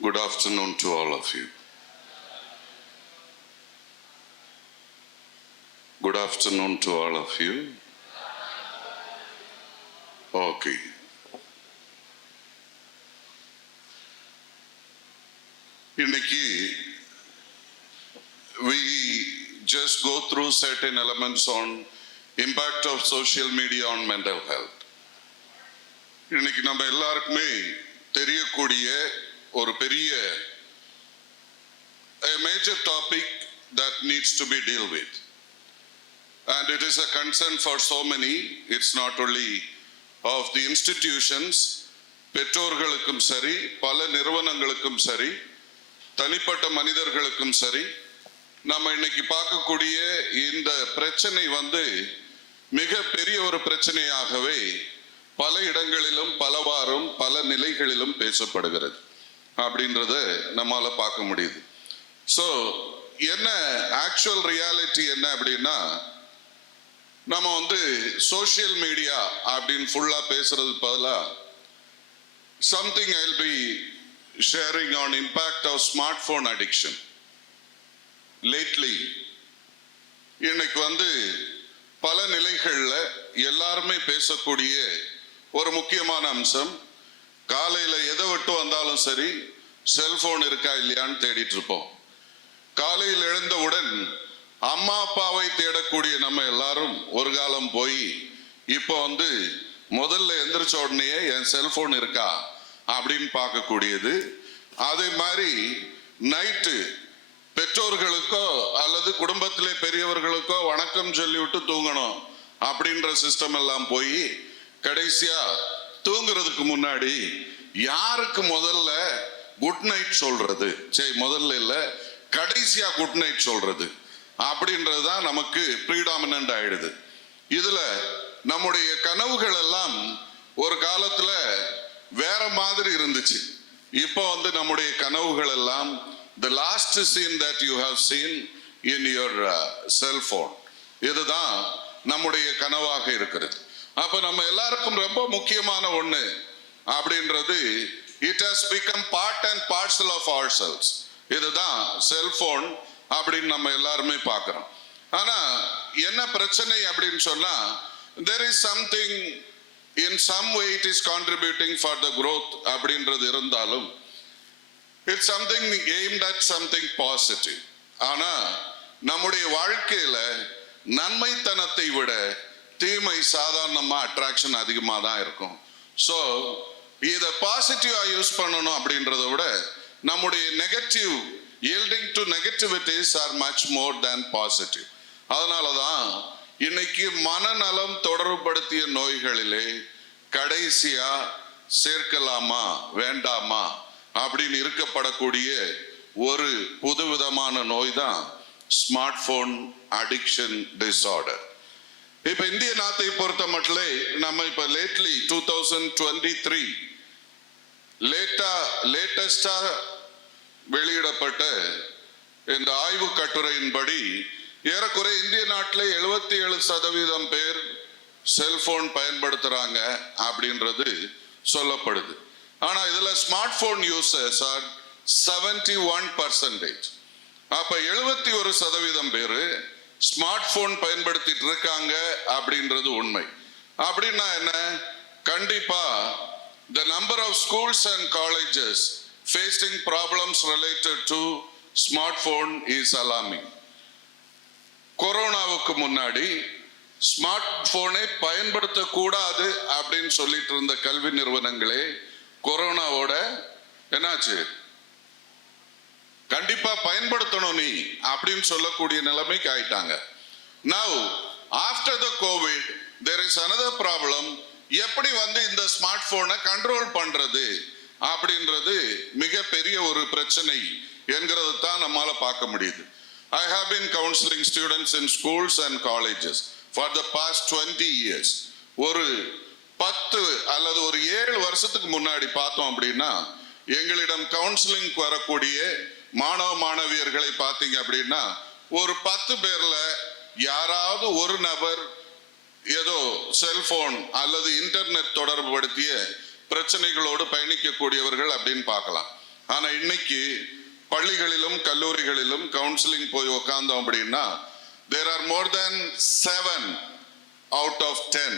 Good afternoon to all of you. Good afternoon to all of you. Okay. Inniki, we just go through certain elements on impact of social media on mental health. இன்னைக்கு நம்ம எல்லாருக்குமே தெரியக்கூடிய ஒரு பெரிய a major topic that needs to be dealt with, and it is a concern for so many. It's not only of the institutions, பெற்றோர்களுக்கும் சரி, பல நிறுவனங்களுக்கும் சரி, தனிப்பட்ட மனிதர்களுக்கும் சரி, நம்ம இன்னைக்கு பார்க்கக்கூடிய இந்த பிரச்சனை மிக பெரிய ஒரு பிரச்சனையாகவே பல இடங்களிலும் பலவாறும் பல நிலைகளிலும் பேசப்படுகிறது அப்படின்றத நம்மால பார்க்க முடியுது. ஸோ என்ன ஆக்சுவல் ரியாலிட்டி என்ன அப்படின்னா, நம்ம சோஷியல் மீடியா அப்படின்னு ஃபுல்லா பேசுறது பதிலா something I'll be sharing on impact of smartphone addiction. Lately இன்னைக்கு பல நிலைகள்ல எல்லாருமே பேசக்கூடிய ஒரு முக்கியமான அம்சம், காலையில எதை விட்டு வந்தாலும் சரி செல்போன் இருக்கா இல்லையான்னு தேடிட்டு இருப்போம். காலையில் எழுந்தவுடன் அம்மா அப்பாவை தேடக்கூடிய நம்ம எல்லாரும் ஒரு காலம் போய் இப்போ முதல்ல எந்திரிச்ச உடனே என் செல்போன் இருக்கா அப்படின்னு பார்க்கக்கூடியது. அதே மாதிரி நைட்டு பெற்றோர்களுக்கோ அல்லது குடும்பத்திலே பெரியவர்களுக்கோ வணக்கம் சொல்லிவிட்டு தூங்கணும் அப்படின்ற சிஸ்டம் எல்லாம் போய் கடைசியா தூங்குறதுக்கு முன்னாடி யாருக்கு முதல்ல குட் நைட் சொல்றது, சரி முதல்ல இல்ல கடைசியா குட் நைட் சொல்றது அப்படின்றதுதான் நமக்கு ப்ரீடாமினன்ட் ஆயிடுது. இதுல நம்முடைய கனவுகள் எல்லாம் ஒரு காலத்துல வேற மாதிரி இருந்துச்சு. இப்போ நம்முடைய கனவுகள் எல்லாம் the last scene that you have seen in your cell phone, இதுதான் நம்முடைய கனவாக இருக்கிறது. அப்ப நம்ம எல்லாருக்கும் ரொம்ப முக்கியமான ஒண்ணு அப்படின்றது, it has become part and parcel of ourselves. இதுதான் செல்போன் அப்படின்னு நம்ம எல்லாருமே பார்க்கிறோம். ஆனா என்ன பிரச்சனை அப்படின்னு சொன்னா, there is something in some way it is contributing for the growth அப்படின்றது இருந்தாலும் it's something aimed at something positive. ஆனா நம்முடைய வாழ்க்கையில நன்மைத்தனத்தை விட தீமை சாதாரணமா அட்ராக்ஷன் அதிகமா தான் இருக்கும். ஸோ இதை பாசிட்டிவா யூஸ் பண்ணணும் அப்படின்றத விட நம்முடைய negative yielding to negativities are much more than positive. அதனாலதான் இன்னைக்கு மனநலம் தொடர்புபடுத்திய நோய்களிலே கடைசியா சேர்க்கலாமா வேண்டாமா அப்படின்னு இருக்கப்படக்கூடிய ஒரு புதுவிதமான நோய் தான் ஸ்மார்ட் போன் அடிக்ஷன் டிசார்டர். இப்ப இந்திய நாட்டை பொறுத்த மட்டும் நம்ம இப்ப லேட்லி 2023 லேட்டஸ்டா வெளியிடப்பட்ட இந்த ஆய்வு கட்டுரையின்படி ஏறக்குறை இந்திய நாட்டில் 77% பேர் செல்போன் பயன்படுத்துறாங்க அப்படின்றது சொல்லப்படுது. ஆனா இதுல ஸ்மார்ட் போன் யூசர்ஸ் ஆர் 71%. அப்ப 71% பேரு ஸ்மார்ட் போன் பயன்படுத்திட்டு இருக்காங்க அப்படின்றது உண்மை. அப்படின்னா என்ன, கண்டிப்பா the number of schools and colleges facing problems related to smartphone is alarming. கொரோனாவுக்கு முன்னாடி ஸ்மார்ட் போனை பயன்படுத்த கூடாது அப்படின்னு சொல்லிட்டு இருந்த கல்வி நிறுவனங்களே கொரோனாவோட என்னாச்சு, கண்டிப்பா பயன்படுத்தணும் நீ அப்படின்னு சொல்லக்கூடிய நிலைமைக்கு ஆயிட்டாங்க. Now after the COVID there is another problem. எப்படி இந்த ஸ்மார்ட் போனை கண்ட்ரோல் பண்றது அப்படின்றது மிகப்பெரிய ஒரு பிரச்சனை என்கிறது தான் நம்மால பார்க்க முடியுது. I have been counseling students in schools and colleges for the past 20 years. ஒரு 10 அல்லது ஒரு 7 வருஷத்துக்கு முன்னாடி பார்த்தோம் அப்படின்னா எங்களிடம் கவுன்சிலிங் வரக்கூடிய மாணவ மாணவியர்களை பார்த்தீங்க அப்படின்னா ஒரு 10 பேர்ல யாராவது ஒரு நபர் ஏதோ செல்போன் அல்லது இன்டர்நெட் தொடர்புபடுத்திய பிரச்சனைகளோடு பயணிக்கக்கூடியவர்கள் அப்படின்னு பார்க்கலாம். ஆனா இன்னைக்கு பள்ளிகளிலும் கல்லூரிகளிலும் கவுன்சிலிங் போய் உட்கார்ந்தோம் அப்படின்னா there are more than 7 out of 10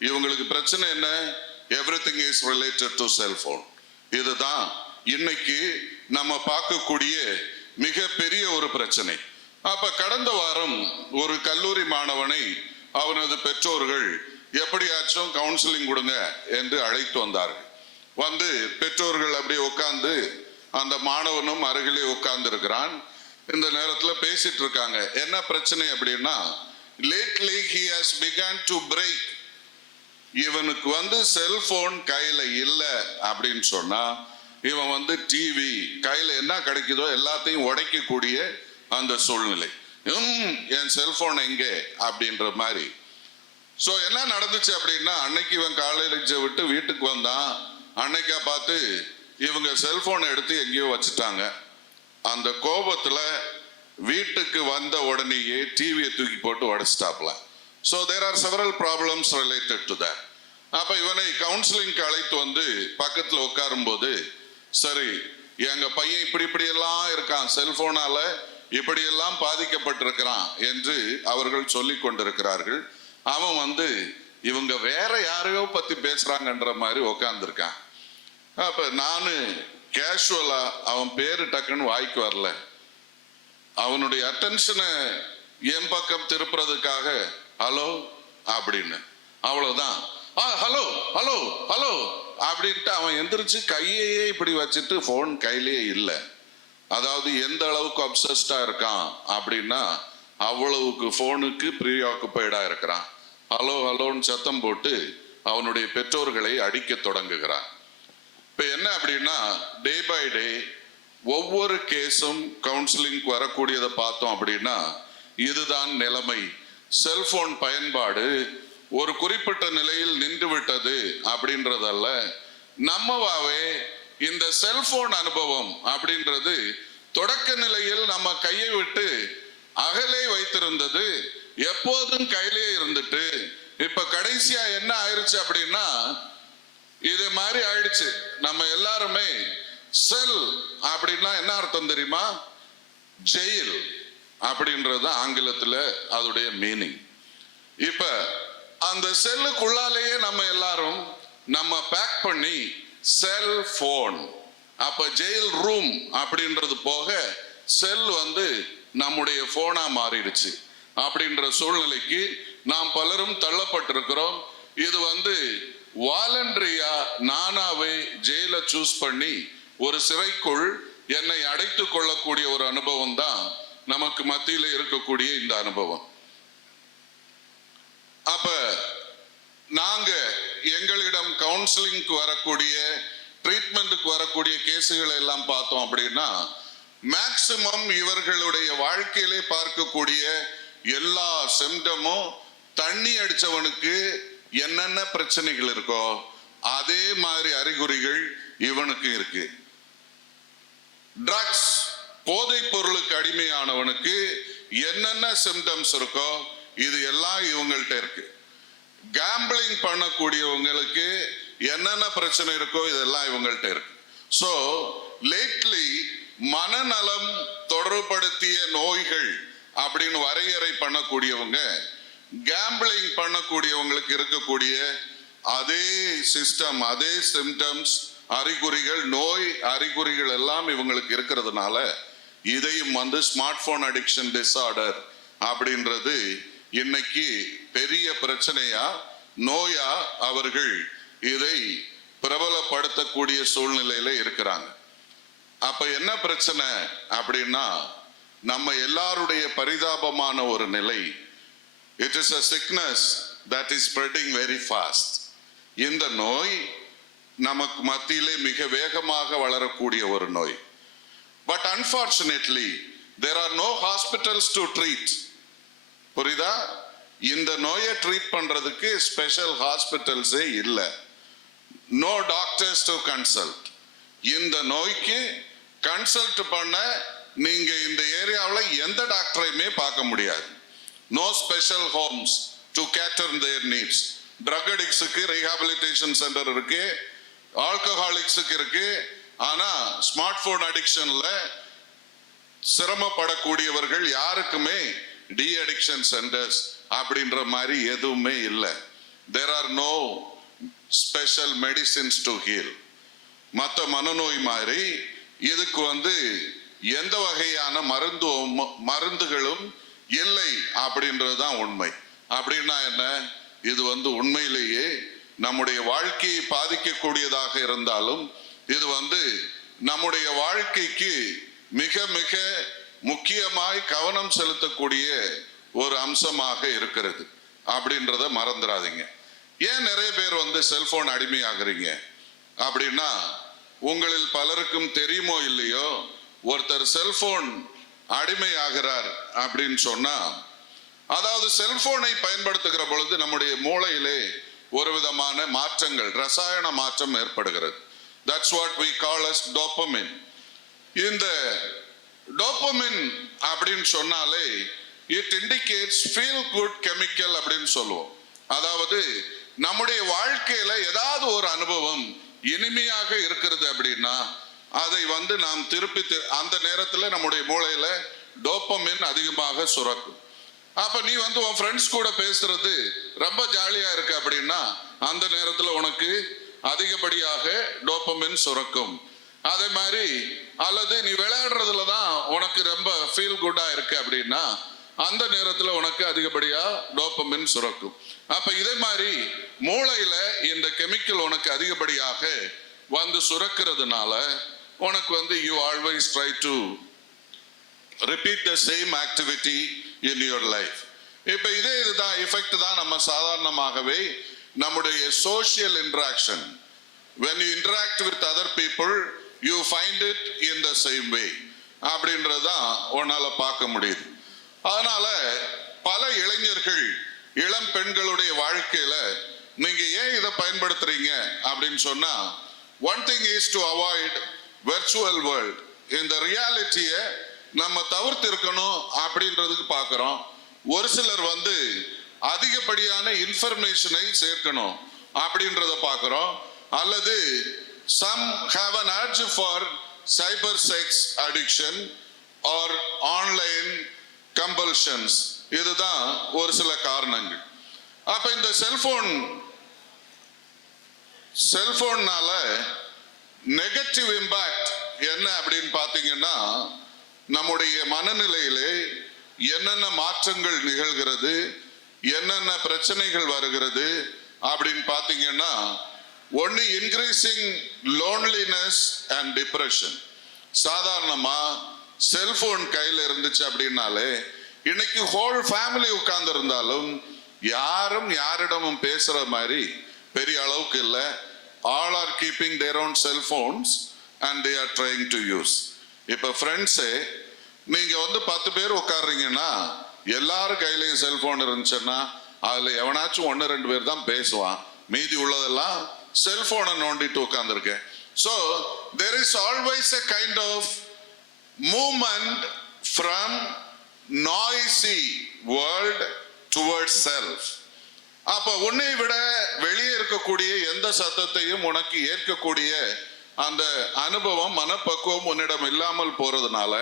இவங்களுக்கு பிரச்சனை என்ன? everything is related to cell phone. இதுதான் இன்னைக்கு நம்ம பார்க்கக்கூடிய மிக பெரிய ஒரு பிரச்சனை. அப்ப கடந்த வாரம் ஒரு கல்லூரி மாணவனை அவனது பெற்றோர்கள் எப்படியாச்சும் கவுன்சிலிங் கொடுங்க என்று அழைத்து வந்தார்கள். வந்து பெற்றோர்கள் அப்படியே உட்கார்ந்து அந்த மாணவனும் அருகிலே உட்கார்ந்து இருக்கிறான். இந்த நேரத்தில் பேசிட்டு இருக்காங்க. என்ன பிரச்சனை அப்படின்னா, lately he has begun to break. இவனுக்கு வந்து செல்போன் கையில இல்ல அப்படின்னு சொன்னா இவன் வந்து டிவி கையில என்ன கிடைக்குதோ எல்லாத்தையும் உடைக்கக்கூடிய அந்த சூழ்நிலை. என் செல்போன் எங்கே அப்படின்ற மாதிரி. சோ என்ன நடந்துச்சு அப்படின்னா, அன்னைக்கு இவன் காலேஜை விட்டு வீட்டுக்கு வந்தான். அன்னைக்கா பார்த்து இவங்க செல்போனை எடுத்து எங்கேயோ வச்சுட்டாங்க. அந்த கோபத்துல வீட்டுக்கு வந்த உடனேயே டிவியை தூக்கி போட்டு உடைச்சிட்டாப்ல. So there are several problems related to that. அப்ப இவனை கவுன்சிலிங்க்கு அழைத்து வந்து பக்கத்துல உட்காரும் போது, சரி எங்க பையன் இப்படி எல்லாம் இருக்கான், செல்போனால இப்படியெல்லாம் பாதிக்கப்பட்டிருக்கிறான் என்று அவர்கள் சொல்லி கொண்டிருக்கிறார்கள். அவன் வந்து இவங்க வேற யாரையோ பத்தி பேசுறாங்கன்ற மாதிரி உக்காந்துருக்கான். அப்ப நானு கேஷுவலா அவன் பேரு டக்குன்னு வாய்க்கு வரல, அவனுடைய அட்டென்ஷனை என் பக்கம் திருப்புறதுக்காக ஹலோ அப்படின்னு, அவ்வளவுதான். ஹலோ ஹலோ ஹலோ அப்படின்ட்டு அவன் எந்திரிச்சு கையையே இப்படி வச்சுட்டு போன் கையிலேயே இல்லை. அதாவது எந்த அளவுக்கு அப்சஸ்டா இருக்கான் அப்படின்னா, அவ்வளவுக்கு போனுக்கு ப்ரீ ஆக்குபைடா இருக்கிறான். ஹலோ ஹலோன்னு சத்தம் போட்டு அவனுடைய பெற்றோர்களை அடிக்க தொடங்குகிறான். இப்ப என்ன அப்படின்னா, டே பை டே ஒவ்வொரு கேஸும் கவுன்சிலிங் வரக்கூடியதை பார்த்தோம் அப்படின்னா இதுதான் நிலைமை. செல்போன் பயன்பாடு ஒரு குறிப்பிட்ட நிலையில் நின்று விட்டது அப்படின்றதல்ல, நம்மவாவே இந்த செல்போன் அனுபவம் அப்படின்றது தொடக்க நிலையில் நம்ம கையை விட்டு அகலே வைத்திருந்தது, எப்போதும் கையிலே இருந்துட்டு இப்ப கடைசியா என்ன ஆயிடுச்சு அப்படின்னா இது மாதிரி ஆயிடுச்சு. நம்ம எல்லாருமே செல் அப்படின்னா என்ன அர்த்தம் தெரியுமா? ஜெயில் அப்படின்றது ஆங்கிலத்துல அதோடைய மீனிங். இப்ப அந்த செல்லுக்குள்ளாலேயே நம்ம எல்லாரும் நம்ம பேக் பண்ணி செல் போன், அப்ப ஜெயில் ரூம் அப்படின்றது போக செல் வந்து நம்முடைய போனா மாறிடுச்சு. அப்படின்ற சூழ்நிலைக்கு நாம் பலரும் தள்ளப்பட்டிருக்கிறோம். இது வந்து வாலண்டரியா நானாவே ஜெயில சூஸ் பண்ணி ஒரு சிறைக்குள் என்னை அடைத்து கொள்ளக்கூடிய ஒரு அனுபவம் தான் நமக்கு மத்தியில இருக்கக்கூடிய இந்த அனுபவம். அப்ப நாங்க எங்களிடம் கவுன்சிலிங்க்கு வரக்கூடிய ட்ரீட்மெண்ட்டுக்கு வரக்கூடிய கேசுகளை எல்லாம் பார்த்தோம் அப்படின்னா மேக்சிமம் இவர்களுடைய வாழ்க்கையிலே பார்க்கக்கூடிய எல்லா சிம்டமும் தண்ணி அடிச்சவனுக்கு என்னென்ன பிரச்சனைகள் இருக்கோ அதே மாதிரி அறிகுறிகள் இவனுக்கு இருக்கு. ட்ரக்ஸ் போதைப் பொருளுக்கு அடிமையானவனுக்கு என்னென்ன சிம்டம்ஸ் இருக்கோ இது எல்லாம் இவங்கள்ட்ட இருக்கு. கேம்பிளிங் பண்ணக்கூடியவங்களுக்கு என்னென்ன பிரச்சனை இருக்கோ இதெல்லாம் இவங்கள்ட்ட இருக்கு. ஸோ லேட்லி மனநலம் தொடர்படுத்திய நோய்கள் அப்படின்னு வரையறை பண்ணக்கூடியவங்க கேம்பிளிங் பண்ணக்கூடியவங்களுக்கு இருக்கக்கூடிய அதே சிஸ்டம், அதே சிம்டம்ஸ், அறிகுறிகள், நோய் அறிகுறிகள் எல்லாம் இவங்களுக்கு இருக்கிறதுனால இதையும் வந்து ஸ்மார்ட் போன் அடிக்ஷன் டிஸார்டர் அப்படின்றது இன்னைக்கு பெரிய பிரச்சனையா நோயா அவர்கள் இதை பிரபலப்படுத்தக்கூடிய சூழ்நிலையில இருக்கிறாங்க. அப்ப என்ன பிரச்சனை அப்படின்னா, நம்ம எல்லாருடைய பரிதாபமான ஒரு நிலை, it is a sickness that is spreading very fast. இந்த நோய் நமக்கு மத்தியிலே மிக வேகமாக வளரக்கூடிய ஒரு நோய். But unfortunately there are no hospitals to treat. புரியுதா? இந்த நோயை ட்ரீட் பண்றதுக்கு ஸ்பெஷல் ஹாஸ்பிட்டல்ஸே இல்லை. No doctors to consult. இந்த நோய்க்கு கன்சல்ட் பண்ண நீங்க இந்த ஏரியாவில் எந்த டாக்டரையுமே பார்க்க முடியாது. No special homes to cater their needs. Drug அடிக்ட்ஸுக்கு ரீஹாபிலிட்டேஷன் சென்டர் இருக்கு, ஆல்கஹாலிக்ஸுக்கு இருக்கு, ஆனா ஸ்மார்ட் போன் அடிக்ஷன்ல சிரமப்படக்கூடியவர்கள் யாருக்குமே டி அடிக்ஷன் சென்டர்ஸ் அப்படின்ற மாதிரி எதுவுமே இல்லை. there are no special medicines to heal. மற்ற மனநோய் மாதிரி இதுக்கு எந்த வகையான மருந்துகளும் இல்லை அப்படின்றதுதான் உண்மை. அப்படின்னா என்ன, இது உண்மையிலேயே நம்முடைய வாழ்க்கையை பாதிக்கக்கூடியதாக இருந்தாலும் இது நம்முடைய வாழ்க்கைக்கு மிக மிக முக்கியமாய் கவனம் செலுத்தக்கூடிய ஒரு அம்சமாக இருக்கிறது அப்படின்றத மறந்துடாதீங்க. ஏன் நிறைய பேர் செல்போன் அடிமையாகிறீங்க அப்படின்னா, உங்களில் பலருக்கும் தெரியுமோ இல்லையோ, ஒருத்தர் செல்போன் அடிமையாகிறார் அப்படின்னு சொன்னா, அதாவது செல்போனை பயன்படுத்துகிற பொழுது நம்முடைய மூளையிலே ஒரு விதமான மாற்றங்கள், ரசாயன மாற்றம் ஏற்படுகிறது. That's what we call as dopamine. இந்த டோபமின் அப்படின்னு சொன்னாலே it indicates feel good chemical அப்படின்னு சொல்லுவோம். அதாவது நம்முடைய வாழ்க்கையில ஏதாவது ஒரு அனுபவம் இனிமையாக இருக்கிறது அப்படின்னா அதை நாம் திருப்பி அந்த நேரத்தில் நம்முடைய மூளையில டோபமின் அதிகமாக சுரக்கும். அப்ப நீ உன் ஃப்ரெண்ட்ஸ் கூட பேசுறது ரொம்ப ஜாலியா இருக்கு அப்படின்னா அந்த நேரத்தில் உனக்கு அதிகப்படியாக டோபமின் சுரக்கும். அதே மாதிரி அல்லது நீ விளையாடுறதுல தான் உனக்கு ரொம்ப ஃபீல் குட்டா இருக்கு அப்படின்னா அந்த நேரத்தில் உனக்கு அதிகப்படியா டோபமின் சுரக்கும். அப்ப இதே மாதிரி மூளையில இந்த கெமிக்கல் உனக்கு அதிகப்படியாக சுரக்கிறதுனால உனக்கு you always try to repeat the same activity in your life. இப்ப இதுதான் எஃபெக்ட் தான் நம்ம சாதாரணமாகவே நம்முடைய social interaction, when you interact with other people you find it in the same way அப்படின்றதான் உன்னால பார்க்க முடியுது. அதனால பல இளைஞர்கள், இளம் பெண்களுடைய வாழ்க்கையில நீங்க ஏன் இதை பயன்படுத்துறீங்க அப்படின்னு சொன்னா, one thing is to avoid virtual world. இந்த ரியாலிட்டிய நம்ம தவிர்த்து இருக்கணும் அப்படின்றதுக்கு பார்க்கிறோம். ஒரு சிலர் அதிகப்படியான இன்ஃபர்மேஷனை சேர்க்கணும் அப்படின்றத பார்க்கிறோம். அல்லது some have an urge for cyber sex addiction or online compulsions. இதுதான் ஒரு சில காரணங்கள். அப்ப இந்த செல்போன்னால நெகட்டிவ் இம்பாக்ட் என்ன அப்படின்னு பாத்தீங்கன்னா, நம்முடைய மனநிலையிலே என்னென்ன மாற்றங்கள் நிகழ்கிறது, என்னென்ன பிரச்சனைகள் வருகிறது அப்படின்னு பாத்தீங்கன்னா, ஒன்னு இன்க்ரீசிங் லோன்லினஸ் அண்ட் டிப்ரெஷன். சாதாரணமா செல்போன் கையில இருந்துச்சு அப்படின்னாலே இன்னைக்கு ஹோல் ஃபேமிலி உட்கார்ந்து இருந்தாலும் யாரும் யாரிடமும் பேசுற மாதிரி பெரிய அளவுக்கு இல்லை. All are keeping their own cell phones and they are trying to use. இப்ப ஃப்ரெண்ட்ஸே நீங்க 10 பேர் உட்காடுறீங்கன்னா எல்லாரும் கையிலையும் செல்போன் இருந்துச்சுன்னா அதுல எவனாச்சும் 1-2 பேர் தான் பேசுவான், மீதி உள்ளதெல்லாம் செல்போனை நோண்டிட்டு உட்கார்ந்துருக்கேன். So there is always a kind of movement from noisy world towards self. அப்ப உன்னை விட வெளியே இருக்கக்கூடிய எந்த சத்தத்தையும் உனக்கு ஏற்கக்கூடிய அந்த அனுபவம், மனப்பக்குவம் உன்னிடம் இல்லாமல் போறதுனால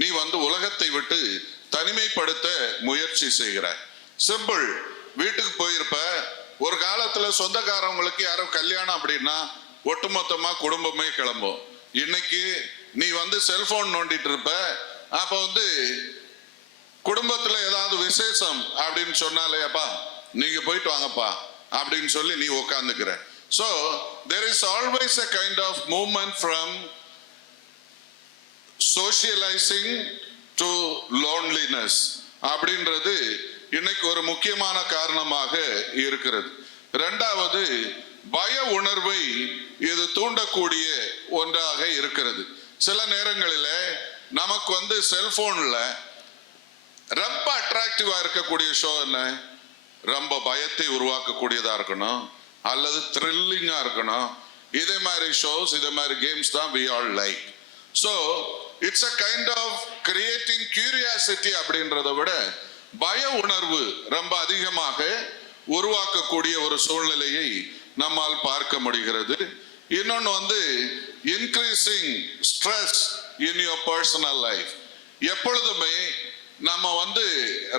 நீ உலகத்தை விட்டு தனிமைப்படுத்த முயற்சி செய்கிற. சிம்பிள். வீட்டுக்கு போயிருப்ப, ஒரு காலத்துல சொந்தக்காரவங்களுக்கு யாரோ கல்யாணம் அப்படின்னா ஒட்டுமொத்தமா குடும்பமே கிளம்பும். இன்னைக்கு நீ செல்போன் நோண்டிட்டு இருப்ப. அப்ப குடும்பத்துல ஏதாவது விசேஷம் அப்படின்னு சொன்னாலே, அப்பா நீங்க போயிட்டு வாங்கப்பா அப்படின்னு சொல்லி நீ உட்கார்ந்துக்கிற. So there is always a kind of movement from socializing to loneliness அப்படின்றது இன்னைக்கு ஒரு முக்கியமான காரணமாக இருக்கிறது. இரண்டாவது, பய உணர்வை இது தூண்டக்கூடிய ஒன்றாக இருக்கிறது. சில நேரங்களில் நமக்கு செல்போன்ல ரொம்ப அட்ராக்டிவா இருக்கக்கூடிய ஷோ என்ன, ரொம்ப பயத்தை உருவாக்கக்கூடியதா இருக்கணும் அல்லது த்ரில்லிங்கா இருக்கணும். இதே மாதிரி ஷோஸ், இதே மாதிரி கேம்ஸ் தான் we all like. So it's a kind of creating curiosity அப்படின்றத விட பய உணர்வு ரொம்ப அதிகமாக உருவாக்கக்கூடிய ஒரு சூழ்நிலையை நம்மால் பார்க்க முடிகிறது. இன்னொன்னு increasing stress in your personal life. எப்பொழுதுமே நம்ம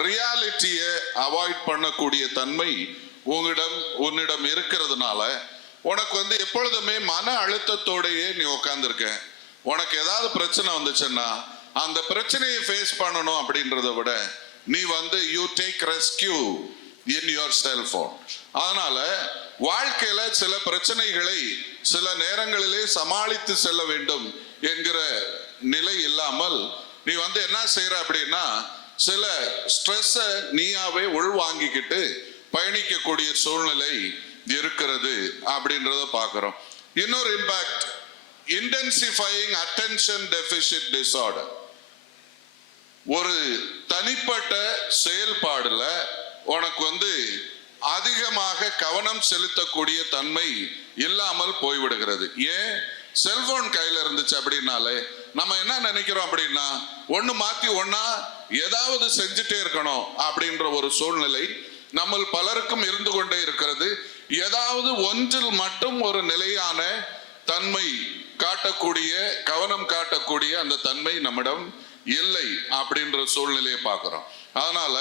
ரியாலிட்டியை அவாய்ட் பண்ணக்கூடிய தன்மை உன்னிடம் இருக்கிறதுனால உனக்கு எப்பொழுதுமே மன அழுத்தத்தோடையே நீ உட்கார்ந்துருக்க. உனக்கு ஏதாவது பிரச்சனை வந்துச்சுன்னா அந்த பிரச்சனையை ஃபேஸ் பண்ணணும் அப்படின்றத விட நீ you take rescue in your cellphone. அதனால வாழ்க்கையில சில பிரச்சனைகளை சில நேரங்களிலே சமாளித்து செல்ல வேண்டும் என்கிற நிலை இல்லாமல் நீ என்ன செய்யற அப்படின்னா சில ஸ்ட்ரெஸ் நீயாவே உள்வாங்கிக்கிட்டு பயணிக்கக்கூடிய சூழ்நிலை இருக்கிறது அப்படின்றத பார்க்கிறோம். இன்னொரு இம்பாக்ட், இன்டென்சிஃபையிங் அட்டென்ஷன் டெபிசிட் டிசார்டர். ஒரு தனிப்பட்ட செயல்பாடுல உனக்கு அதிகமாக கவனம் செலுத்தக்கூடிய தன்மை இல்லாமல் போய்விடுகிறது. ஏன்? செல்போன் கையில இருந்துச்சு அப்படின்னாலே நம்ம என்ன நினைக்கிறோம் அப்படின்னா ஒண்ணு மாத்தி ஒன்னா ஏதாவது செஞ்சுட்டே இருக்கணும் அப்படின்ற ஒரு சூழ்நிலை நம்ம பலருக்கும் இருந்து கொண்டே இருக்கிறது. ஏதாவது ஒன்றில் மட்டும் ஒரு நிலையான தன்மை காட்டக்கூடிய கவனம் காட்டக்கூடிய அந்த தன்மை நம்மிடம் இல்லை அப்படின்ற சூழ்நிலையை பார்க்கிறோம். அதனால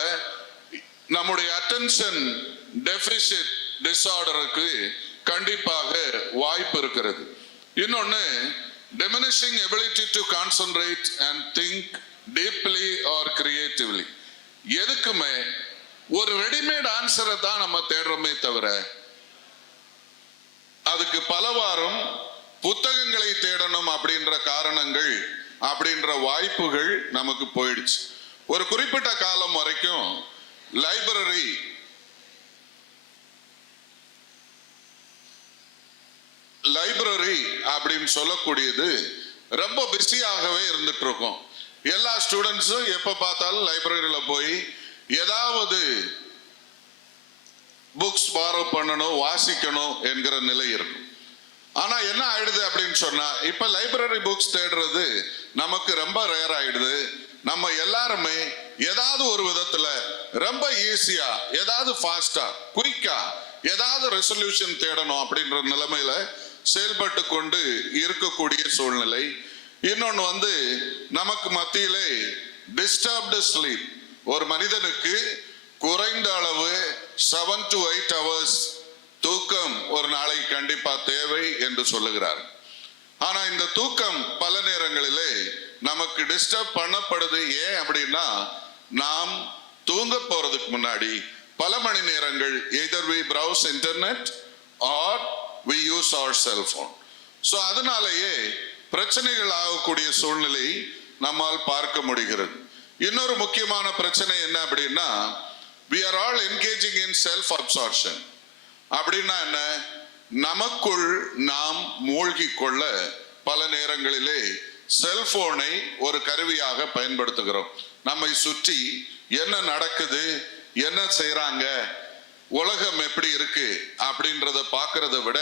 நம்முடைய அட்டென்ஷன் டெபிசிட் டிசார்டருக்கு கண்டிப்பாக வாய்ப்பு இருக்கிறது. இன்னொன்னு, diminishing ability to concentrate and think deeply or creatively. எதுக்குமே ஒரு ரெடிமேட் ஆன்சரை தான் நம்ம தேடுறோமே தவிர அதுக்கு பலவாறும் புத்தகங்களை தேடணும் அப்படின்ற காரணங்கள் அப்படின்ற வாய்ப்புகள் நமக்கு போயிடுச்சு. ஒரு குறிப்பிட்ட காலம் வரைக்கும் லைப்ரரி அப்படின்னு சொல்லக்கூடியது ரொம்ப பிஸியாகவே இருந்துட்டு இருக்கும். எல்லா ஸ்டூடெண்ட்ஸும் எப்ப பார்த்தாலும் லைப்ரரியில போய் ஏதாவது புக்ஸ் பாரோ பண்ணணும், வாசிக்கணும் என்கிற நிலை இருக்கும். ஆனா என்ன ஆயிடுது அப்படின்னு சொன்னா இப்ப லைப்ரரி புக்ஸ் தேடுறது நமக்கு ரொம்ப ரேர் ஆயிடுது. நம்ம எல்லாருமே ஏதாவது ஒரு விதத்துல ரொம்ப ஈஸியா ஏதாவது ஃபாஸ்டா குயிக்கா ஏதாவது ரெசல்யூஷன் தேடணும் அப்படின்ற நிலைமையில செயல்பட்டு கொண்டு இருக்கக்கூடிய சூழ்நிலை. இன்னொன்னு நமக்கு மத்தியிலே டிஸ்டர்ப்டு ஸ்லீப். ஒரு மனிதனுக்கு குறைந்த அளவு 7 to 8 hours தூக்கம் ஒரு நாளைக்கு கண்டிப்பா தேவை என்று சொல்லுகிறார். ஆனா இந்த தூக்கம் பல நேரங்களிலே நமக்கு டிஸ்டர்ப் பண்ணப்படுது. ஏன் அப்படின்னா நாம் தூங்க போறதுக்கு முன்னாடி பல மணி நேரங்கள் either we browse internet or we use our cell phone. so அதனாலேயே பிரச்சனைகள் ஆகக்கூடிய சூழ்நிலை நம்மால் பார்க்க முடிகிறது. இன்னொரு முக்கியமான பிரச்சனை என்ன அப்படின்னா we are all engaging in self absorption. அப்படின்னா என்ன? நமக்குள் நாம் மூழ்கி கொள்ள பல நேரங்களிலே செல்போனை ஒரு கருவியாக பயன்படுத்துகிறோம். நம்மை சுற்றி என்ன நடக்குது, என்ன செய்யறாங்க, உலகம் எப்படி இருக்கு அப்படின்றத பார்க்கறத விட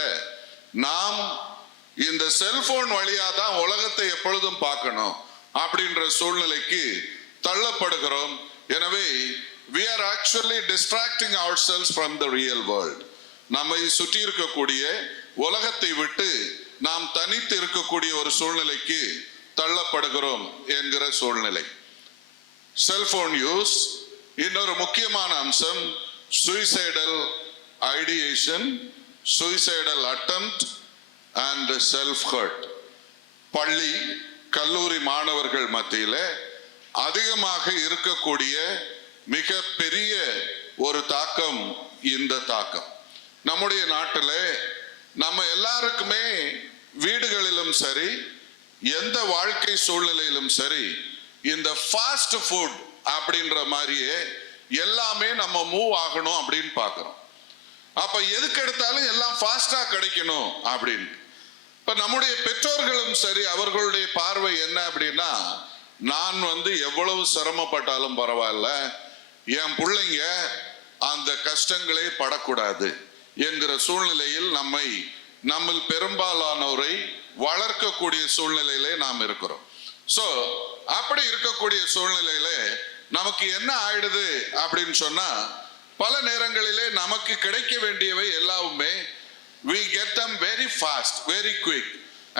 நாம் இந்த செல்போன் வழியா தான் உலகத்தை எப்பொழுதும் பார்க்கணும் அப்படின்ற சூழ்நிலைக்கு தள்ளப்படுகிறோம். எனவே we are actually distracting ourselves from the real world. நம்மை சுற்றி இருக்கக்கூடிய உலகத்தை விட்டு நாம் தனித்து இருக்கக்கூடிய ஒரு சூழ்நிலைக்கு தள்ளப்படுகிறோம் என்கிற சூழ்நிலை. Cellphone use. இன்னொரு முக்கியமான அம்சம் suicidal ideation, suicidal attempt and self hurt. பள்ளி கல்லூரி மாணவர்கள் மத்தியில அதிகமாக இருக்கக்கூடிய மிக பெரிய ஒரு தாக்கம் இந்த தாக்கம். நம்முடைய நாட்டில் நம்ம எல்லாருக்குமே வீடுகளிலும் சரி எந்த வாழ்க்கை சூழ்நிலையிலும் சரி இந்த ஃபாஸ்ட் ஃபுட் அப்படின்ற மாதிரியே எல்லாமே நம்ம மூவ் ஆகணும் அப்படின்னு பார்க்கிறோம். அப்ப எதுக்கு எடுத்தாலும் எல்லாம் ஃபாஸ்டா கிடைக்கணும் அப்படின்னு. இப்ப நம்முடைய பெற்றோர்களும் சரி அவர்களுடைய பார்வை என்ன அப்படின்னா நான் எவ்வளவு சிரமப்பட்டாலும் பரவாயில்ல, என் பிள்ளைங்க அந்த கஷ்டங்களே படக்கூடாது என்கிற சூழ்நிலையில் நம்மில் பெரும்பாலானோரை வளர்க்கக்கூடிய சூழ்நிலையிலே நாம் இருக்கிறோம். சோ அப்படி இருக்கக்கூடிய சூழ்நிலையில நமக்கு என்ன ஆயிடுது அப்படின்னு சொன்னா பல நேரங்களிலே நமக்கு கிடைக்க வேண்டியவை எல்லாமே we get them very fast, very quick.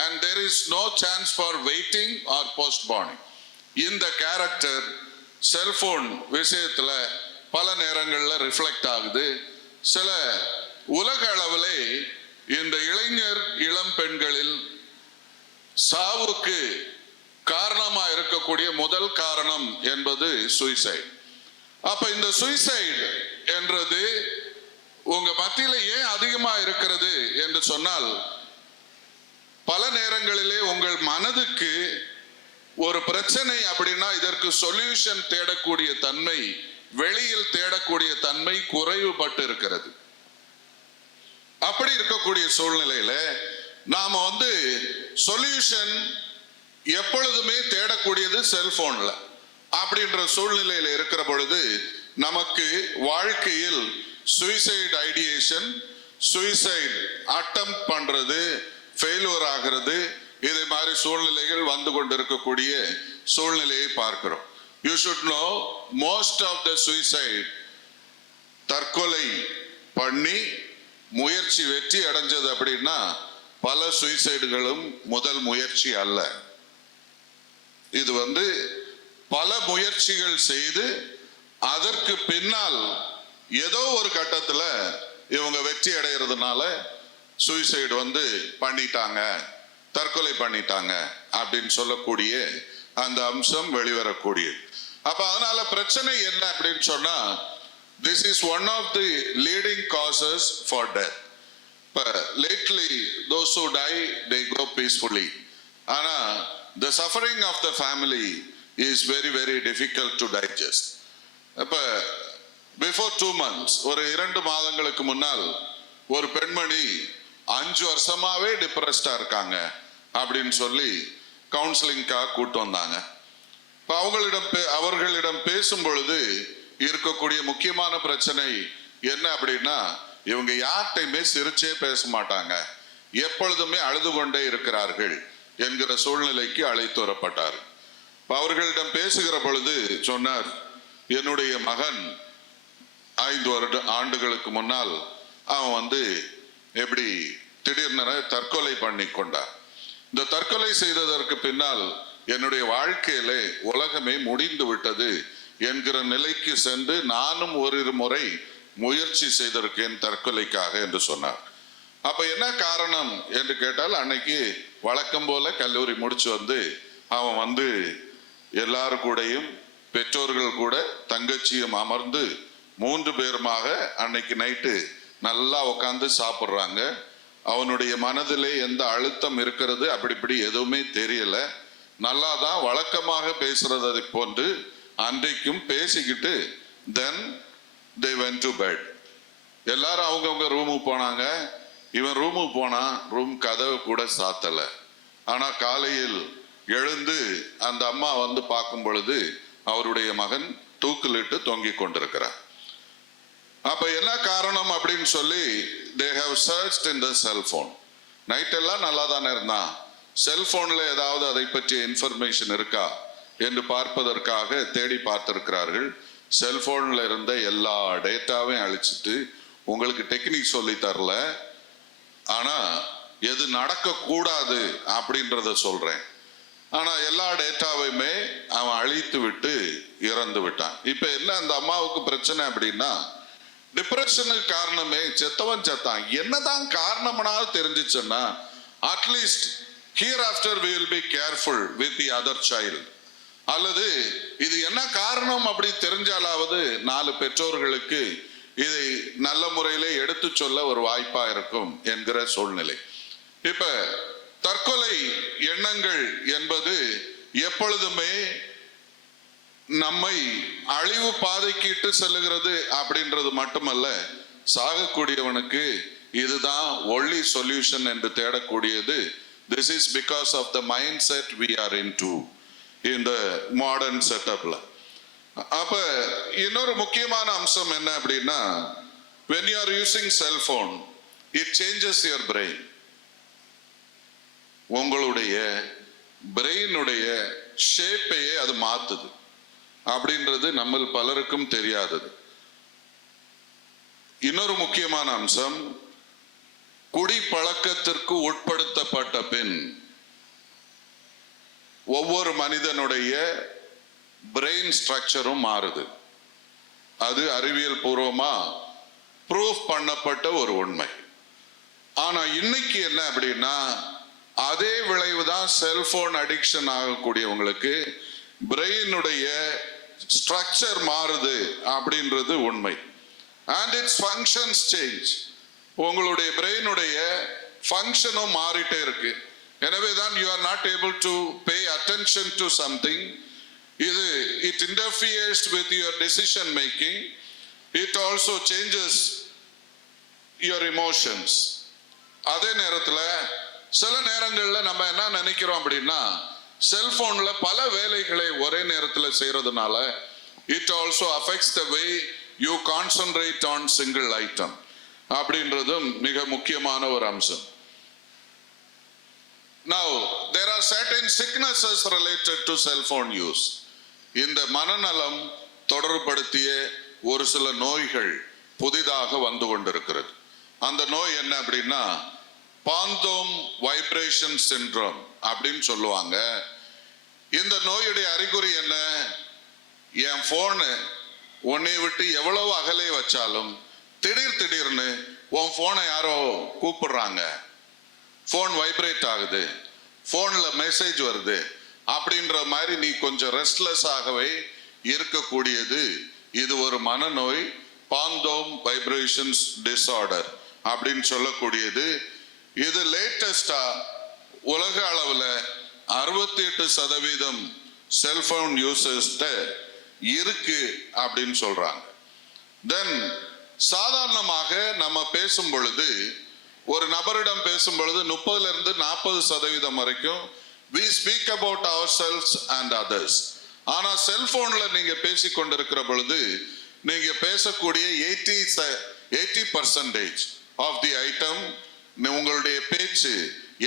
and there is no chance for waiting or postponing. இந்த கேரக்டர் செல்போன் விஷயத்துல பல நேரங்கள்ல ரிஃப்ளெக்ட் ஆகுது. சில உலக அளவிலே இந்த இளைஞர் இளம் பெண்களில் சாவுக்கு காரணமா இருக்கக்கூடிய முதல் காரணம் என்பது சூசைட். அப்ப இந்த சூசைட் என்றது உங்க மத்தியில ஏன் அதிகமா இருக்கிறது என்று சொன்னால், பல நேரங்களிலே உங்கள் மனதுக்கு ஒரு பிரச்சனை அப்படின்னா இதற்கு சொல்யூஷன் தேடக்கூடிய தன்மை, வெளியில் தேடக்கூடிய தன்மை குறைவுபட்டு இருக்கிறது. அப்படி இருக்கக்கூடிய சூழ்நிலையில நாம சொல்யூஷன் எப்பொழுதுமே தேடக்கூடியது செல்போன்ல. அப்படின்ற சூழ்நிலையில இருக்கிற பொழுது நமக்கு வாழ்க்கையில் சூசைட் ஐடியேஷன், சூசைட் அட்டெம்ப்ட் பண்றது, ஃபெயிலியர் ஆகிறது, இதே மாதிரி சூழ்நிலைகள் வந்து கொண்டிருக்கக்கூடிய சூழ்நிலையை பார்க்கிறோம். You should know most of the suicide தற்கொலை பண்ணி முயற்சி வெற்றி அடைஞ்சது அப்படின்னா பல சூசைடுகளும் முதல் முயற்சி அல்ல. இது பல முயற்சிகள் செய்து அதற்கு பின்னால் ஏதோ ஒரு கட்டத்துல இவங்க வெற்றி அடைகிறதுனால சூசைடு பண்ணிட்டாங்க, தற்கொலை பண்ணிட்டாங்க அப்படின்னு சொல்லக்கூடிய அந்த அம்சம் வெளிவரக்கூடிய. அப்ப அதனால பிரச்சனை என்ன அப்படின்னு சொன்னா, this is one of the leading causes for death. But lately those who die they go peacefully, ஆனா the suffering of the family is very very difficult to digest. அப்ப before 2 months, ஒரு 2 மாதங்களுக்கு முன்னால் ஒரு பெண்மணி 5 வருஷமாவே டிப்ரெஸ்டா இருக்காங்க அப்படின்னு சொல்லி கவுன்சிலிங்காக கூட்டு வந்தாங்க. அவர்களிடம் பேசும் பொழுது இருக்கக்கூடிய முக்கியமான பிரச்சனை என்ன அப்படின்னா, இவங்க யார்கிட்டையுமே சிரிச்சே பேச மாட்டாங்க, எப்பொழுதுமே அழுது கொண்டே இருக்கிறார்கள் என்கிற சூழ்நிலைக்கு அழைத்து வரப்பட்டார். அவர்களிடம் பேசுகிற பொழுது சொன்னார், என்னுடைய மகன் 5 ஆண்டுகளுக்கு முன்னால் அவன் எப்படி திடீர்னு தற்கொலை பண்ணி கொண்டார். இந்த தற்கொலை செய்ததற்கு பின்னால் என்னுடைய வாழ்க்கையிலே உலகமே முடிந்து விட்டது என்கிற நிலைக்கு சென்று நானும் ஒரு முறை முயற்சி செய்திருக்கேன் தற்கொலைக்காக என்று சொன்னார். அப்ப என்ன காரணம் என்று கேட்டால், அன்னைக்கு வழக்கம் போல கல்லூரி முடிச்சு அவன் எல்லாரு கூடயும் பெற்றோர்கள் கூட தங்கச்சியும் அமர்ந்து 3 பேருமாக அன்னைக்கு நைட்டு நல்லா உட்காந்து சாப்பிட்றாங்க. அவனுடைய மனதிலே எந்த அழுத்தம் இருக்கிறது அப்படி இப்படி எதுவுமே தெரியல. நல்லா தான் வழக்கமாக பேசுறதை போன்று அன்றைக்கும் பேசிக்கிட்டு then they went to bed. எல்லாரும் அவங்கவுங்க ரூமுக்கு போனாங்க. இவன் ரூமுக்கு போனா ரூம் கதவு கூட சாத்தல. ஆனா காலையில் எழுந்து அந்த அம்மா பார்க்கும் பொழுது அவருடைய மகன் தூக்கிலிட்டு தொங்கிக் கொண்டிருக்கிறார். அப்ப என்ன காரணம் அப்படின்னு சொல்லி they have searched in the cell phone. Night எல்லாம் நல்லா தானே இருந்தான், செல்போன்ல ஏதாவது அதை பற்றிய இன்ஃபர்மேஷன் இருக்கா என்று பார்ப்பதற்காக தேடி பார்த்திருக்கிறார்கள். செல்போன்ல இருந்த எல்லா டேட்டாவையும் அழிச்சிட்டு, உங்களுக்கு டெக்னிக் சொல்லி தரல, ஆனா எது நடக்க கூடாது அப்படின்றத சொல்றேன், ஆனா எல்லா டேட்டாவையுமே அவன் அழித்து விட்டு இறந்து விட்டான். இப்ப என்ன அந்த அம்மாவுக்கு பிரச்சனை அப்படின்னா, டிப்ரெஷனுக்கு காரணமே செத்தவன் செத்தான், என்னதான் காரணம்னாவது தெரிஞ்சிச்சுன்னா at least hereafter we will be careful with the other child. அல்லது இது என்ன காரணம் அப்படி தெரிஞ்சாலாவது 4 பெற்றோர்களுக்கு இதை நல்ல முறையிலே எடுத்து சொல்ல ஒரு வாய்ப்பா இருக்கும் என்கிற சூழ்நிலை. இப்ப தற்கொலை எண்ணங்கள் என்பது எப்பொழுதுமே நம்மை அழிவு பாதைக்கு இட்டு செல்லுகிறது அப்படின்றது மட்டுமல்ல, சாகக்கூடியவனுக்கு இதுதான் ஒன்லி சொல்யூஷன் என்று தேடக்கூடியது. This is because of the mindset we are into in the modern setup. அப்ப இன்னொரு முக்கியமான அம்சம் என்ன அப்படின்னா, when you are using cell phone it changes your brain. உங்களுடைய பிரெயினுடைய ஷேப்பையே அது மாத்துது அப்படின்றது நம்ம பலருக்கும் தெரியாதது. இன்னொரு முக்கியமான அம்சம், குடி பழக்கத்திற்கு உட்படுத்தப்பட்ட பின் ஒவ்வொரு மனிதனுடைய பிரெயின் ஸ்ட்ரக்சரும் மாறுது. அது அறிவியல் பூர்வமா ப்ரூஃப் பண்ணப்பட்ட ஒரு உண்மை. ஆனா இன்னைக்கு என்ன அப்படின்னா, அதே விளைவுதான் செல்போன் அடிக்ஷன் ஆகக்கூடியவங்களுக்கு பிரெயினுடைய ஸ்ட்ரக்சர் மாறுது அப்படின்றது உண்மை. And its functions change. உங்களுடைய பிரெயினுடைய ஃபங்க்ஷனும் மாறிட்டே இருக்கு. எனவே தான் you are not able to pay attention to something. இது it interferes with your decision making. It also changes your emotions. அதே நேரத்தில் சில நேரங்களில் நம்ம என்ன நினைக்கிறோம் அப்படின்னா, செல்போன்ல பல வேலைகளை ஒரே நேரத்தில் செய்யறதுனால it also affects the way you concentrate on single item அப்படின்றதும் மிக முக்கியமான ஒரு அம்சம். Now there are certain sicknesses related to cell phone use. இந்த மனநலம் தொடர்படுத்திய ஒரு சில நோய்கள் புதிதாக வந்து கொண்டிருக்கிறது. அந்த நோய் என்ன அப்படின்னா, பாந்தோம் வைப்ரேஷன் சிண்ட்ரோம் அப்படின்னு சொல்லுவாங்க. இந்த நோயுடைய அறிகுறி என்ன? என் போனு உன்னை விட்டு எவ்வளவு அகலே வச்சாலும் திடீர்னு உன் போனை யாரோ கூப்பிடுறாங்க, போன் வைப்ரேட் ஆகுது, போன்ல மெசேஜ் வருது அப்படின்ற மாதிரி நீ கொஞ்சம் ரெஸ்ட்லெஸ் ஆகவே இருக்கக்கூடியது. இது ஒரு மனநோய், பாந்தோம் வைப்ரேஷன்ஸ் டிஸார்டர் அப்படின்னு சொல்லக்கூடியது. இது லேட்டஸ்டா உலக அளவுல 68% செல்போன் யூசர்ஸ் இருக்கு அப்படின்னு சொல்றாங்க. தென் சாதாரணமாக நம்ம பேசும் பொழுது, ஒரு நபரிடம் பேசும் பொழுது 30% வரைக்கும் we speak about ourselves and others. ஆனா செல்போன்ல நீங்க பேசிக் கொண்டிருக்கிற பொழுது நீங்க பேசக்கூடிய 80% of the item, உங்களுடைய பேச்சு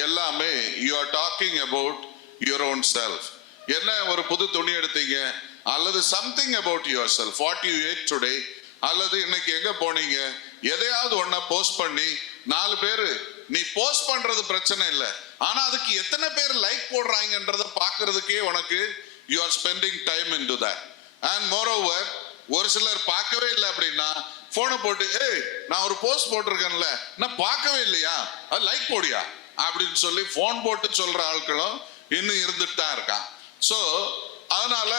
எல்லாமே you are talking about your own self. என்ன ஒரு புது துணி எடுத்தீங்க, அல்லது something about yourself, what you ate today, அல்லது இன்னைக்கு எங்க போனீங்க, எதையாவது ஒன்ன போஸ்ட் பண்ணி 4 பேரு, நீ போஸ்ட் பண்றது பிரச்சனை இல்லை, ஆனா அதுக்கு எத்தனை பேர் லைக் போடுறாங்கன்றத பாக்குறதுக்கே உனக்கு you are spending time into that. And moreover, ஒரு சிலர் பார்க்கவே இல்லை அப்படின்னா போனை போட்டு, ஏய் நான் ஒரு போஸ்ட் போட்டிருக்கேன்ல, நான் பார்க்கவே இல்லையா, அது லைக் போடியா அப்படின்னு சொல்லி போன் போட்டு சொல்ற ஆட்களும் இன்னும் இருந்துட்டு தான் இருக்கான். ஸோ அதனால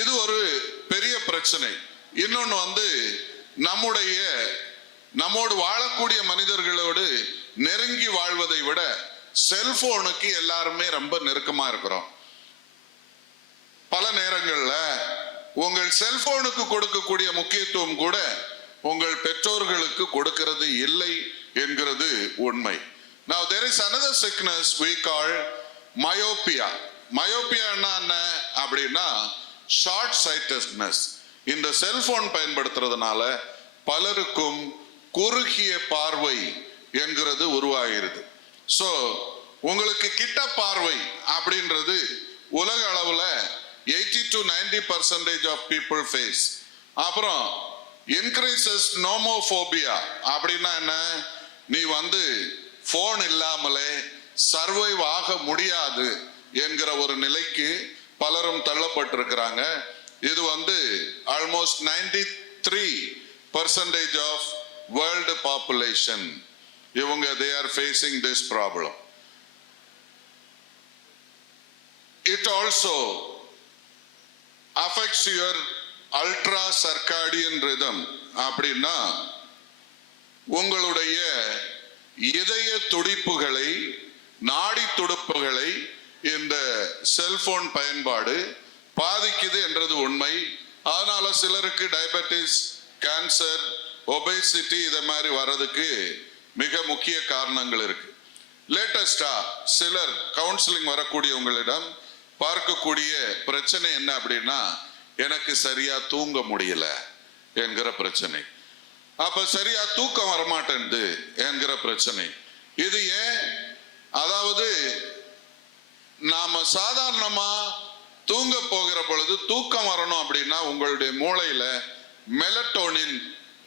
இது ஒரு பெரிய பிரச்சனை. இன்னொன்னு வந்து நம்மோடு வாழக்கூடிய மனிதர்களோடு நெருங்கி வாழ்வதை விட செல்போனுக்கு எல்லாருமே ரொம்ப நெருக்கமா இருக்கிறோம். பல நேரங்கள்ல உங்கள் செல்போனுக்கு கொடுக்கக்கூடிய முக்கியத்துவம் கூட உங்கள் பெற்றோர்களுக்கு கொடுக்கிறது இல்லை என்கிறது உண்மை. Now there is another sickness we call myopia. myopia என்ன அப்படின்னா short sightedness. இந்த செல்போன் பயன்படுத்துறதுனால பலருக்கும் குறுகிய பார்வை என்கிறது உருவாகிறது. ஸோ உங்களுக்கு கிட்ட பார்வை அப்படின்றது உலக அளவுல 80 to 90% of people face. அப்புறம் increases nomophobia அப்படின்னா என்ன, நீ வந்து போன் இல்லாமலே சர்வைவ் ஆக முடியாது என்கிற ஒரு நிலைக்கு பலரும் தள்ளப்பட்டிருக்கிறாங்க. இது வந்து ஆல்மோஸ்ட் 93% of world population, இவங்க they are facing this problem. It also affects your ultra circadian rhythm. அப்படின்னா உங்களுடைய இதய துடிப்புகளை, நாடி துடிப்புகளை இந்த செல்போன் பயன்பாடு பாதிக்குது என்றது உண்மை. அதனால சிலருக்கு டயபெட்டிஸ், கேன்சர், ஒபேசிட்டி இதை மாதிரி வர்றதுக்கு மிக முக்கிய காரணங்கள் இருக்கு. லேட்டஸ்டா சிலர் கவுன்சிலிங் வரக்கூடியவங்களிடம் பார்க்கக்கூடிய பிரச்சனை என்ன அப்படின்னா, எனக்கு சரியா தூங்க முடியல என்கிற பிரச்சனை. அப்ப சரியா தூக்கம் வரமாட்டேன்து என்கிற பிரச்சனை. இது ஏன்? அதாவது நாம சாதாரணமா தூங்க போகிற பொழுது தூக்கம் வரணும் அப்படின்னா உங்களுடைய மூளையில மெலட்டோனின்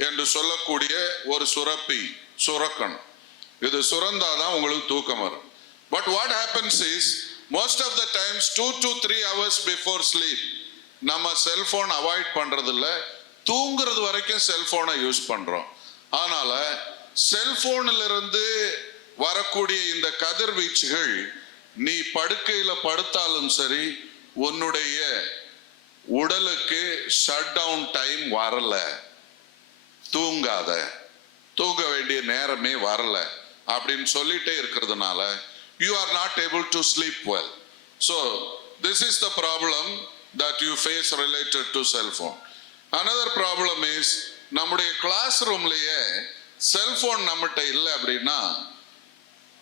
என்று சொல்லக்கூடிய ஒரு சுரப்பி சுரக்கணும். இது சுரந்தாதான் உங்களுக்கு தூக்கம் வரும். But what happens is, most of the times 2 to 3 hours before sleep நம்ம செல்போன் அவாய்ட் பண்றது இல்ல, தூங்குறது வரைக்கும் செல்போனை யூஸ் பண்றோம். ஆனால செல்போனில் இருந்து வரக்கூடிய இந்த கதிர்வீச்சுகள் நீ படுக்கையில படுத்தாலும் சரி உன்னுடைய உடலுக்கு ஷட் டவுன் டைம் வரல, தூங்காத, தூங்க வேண்டிய நேரமே வரல அப்படின்னு சொல்லிட்டே இருக்கிறதுனால you are not able to sleep well. So this is the problem that you face related to cell phone. Another problem is நம்முடைய கிளாஸ் ரூம்லயே செல்போன் நம்மகிட்ட இல்லை அப்படின்னா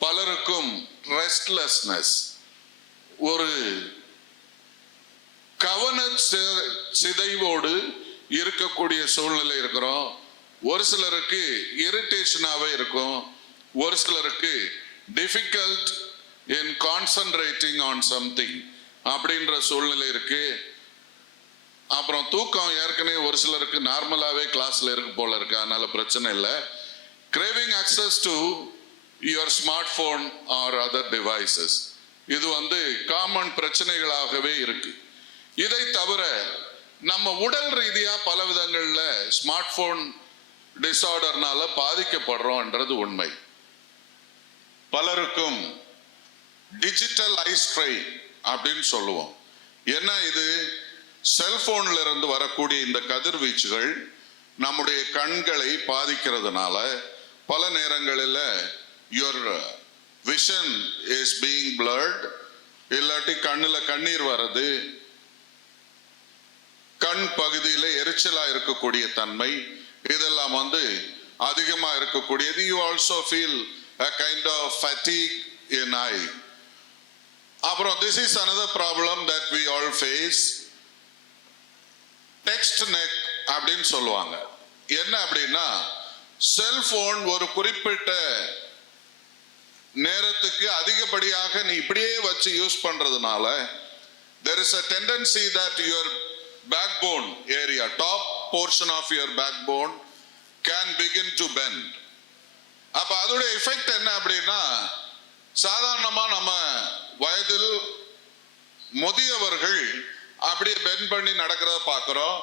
பலருக்கும் ரெஸ்ட்லெஸ்னஸ், ஒரு கவன சிதைவோடு இருக்கக்கூடிய சூழ்நிலை இருக்கிறோம். ஒரு சிலருக்கு இரிட்டேஷனாவே இருக்கும், ஒரு சிலருக்கு difficult in concentrating on something அப்படின்ற சூழ்நிலை இருக்கு. அப்புறம் தூக்கம் ஏற்கனவே ஒரு சிலருக்கு நார்மலாவே கிளாஸ்ல இருக்கு போல இருக்கு, அதனால பிரச்சனை இல்லை. Craving access to your smart phone or other devices, இது காமன் பிரச்சனைகளாகவே இருக்கு. இதை தவிர நம்ம உடல் ரீதியா பல விதங்கள்ல ஸ்மார்ட் போன் டிசார்டர்னால பாதிக்கப்படுறோம்ன்றது உண்மை. பலருக்கும் டிஜிட்டல் ஐ ஸ்ட்ரெயின் அப்படின்னு சொல்லுவோம். என்ன இது? செல்போன்ல இருந்து வரக்கூடிய இந்த கதிர்வீச்சுகள் நம்முடைய கண்களை பாதிக்கிறதுனால பல நேரங்களில் your vision is being blurred, இல்லாட்டி கண்ணில் கண்ணீர் வர்றது, கண் பகுதியில் எரிச்சலா இருக்கக்கூடிய தன்மை, இதெல்லாம் அதிகமா இருக்கக்கூடியது. You also feel a kind of fatigue in eye. அப்புறம் this is another problem that we all face, text neck அப்படின்னு சொல்லுவாங்க. என்ன அப்படின்னா செல்போன் ஒரு குறிப்பிட்ட நேரத்துக்கு அதிகப்படியாக நீ இப்படியே வச்சு யூஸ் பண்றதுனால there is a tendency that your backbone area, top portion of your backbone can begin to bend. அப்ப அதோட எஃபெக்ட் என்ன அப்படின்னா சாதாரணமா நம்ம வயதில் முதியவர்கள் அப்படியே பெண்ட் பண்ணி நடக்கிறத பார்க்கிறோம்.